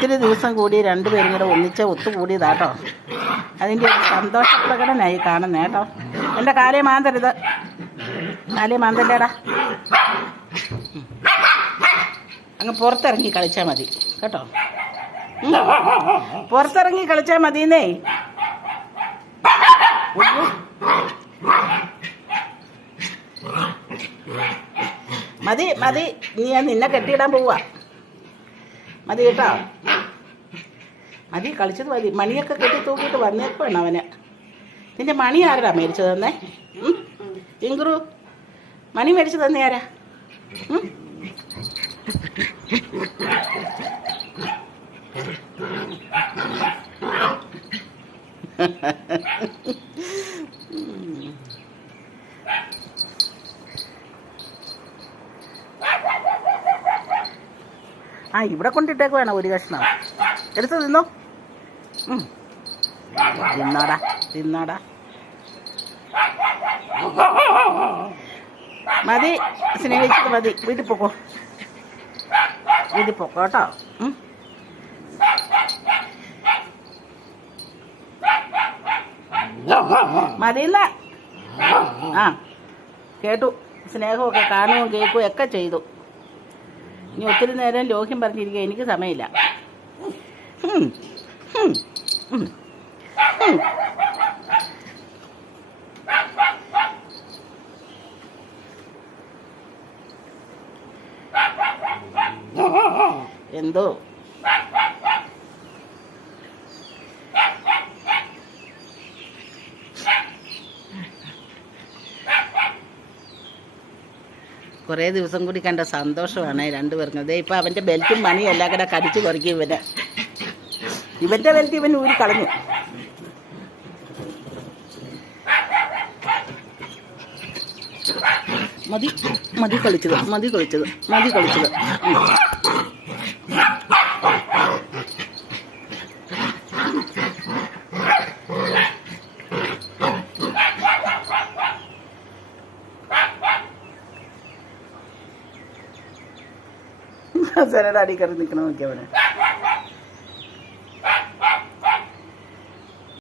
ഒത്തിരി ദിവസം കൂടി രണ്ടുപേരും കൂടെ ഒത്തുകൂടിയതാട്ടോ. അതിൻ്റെ ഒരു സന്തോഷ പ്രകടനമായി കാണുന്നേ കേട്ടോ. എൻ്റെ കാലേ മാന്തരുത്, കാലേ മാന്തല്ലേടാ. അങ്ങ് പുറത്തിറങ്ങി കളിച്ചാൽ മതി കേട്ടോ. പുറത്തിറങ്ങി കളിച്ചാൽ മതിന്നേ. മതി മതി, ഞാൻ നിന്നെ കെട്ടിയിടാൻ പോവാ. മതി കേട്ടോ, മതി, കളിച്ചത് മതി. മണിയൊക്കെ കെട്ടി തൂക്കിയിട്ട് വന്നേക്കാണ് അവന്. നിന്റെ മണി ആരാ മേടിച്ചു തന്നേ? ഇങ്കുറു, മണി മേടിച്ചു തന്നേ ആരാ? ആ, ഇവിടെ കൊണ്ടിട്ടേക്ക് വേണം ഒരു കഷ്ണം. എടുത്ത് തിന്നോ. തിന്നാടാ തിന്നാടാ. മതി, സ്നേഹിച്ചിട്ട് മതി. വീട്ടിൽ പോക്കോ, വീട്ടിൽ പോക്കോ കേട്ടോ. മതിയെന്ന. ആ, കേട്ടു. സ്നേഹമൊക്കെ കാണുകയും കേൾക്കുകയും ഒക്കെ ചെയ്തു. ഇനി ഒത്തിരി നേരം ലോഹ്യം പറഞ്ഞിരിക്കുക എനിക്ക് സമയമില്ല. എന്തോ കുറേ ദിവസം കൂടി കണ്ട സന്തോഷമാണ് രണ്ടുപേർക്കും. അതേ ഇപ്പം അവൻ്റെ ബെൽറ്റും മണിയും എല്ലാം കൂടെ കടിച്ചു പറിക്കും ഇവന്. ഇവൻ്റെ ബെൽറ്റ് ഇവൻ ഊരി കളഞ്ഞു. മതി മതി കളിച്ചത്, മതി കളിച്ചത്, മതി കളിച്ചത്. അടി കയറി നിൽക്കണം നോക്കിയവനെ.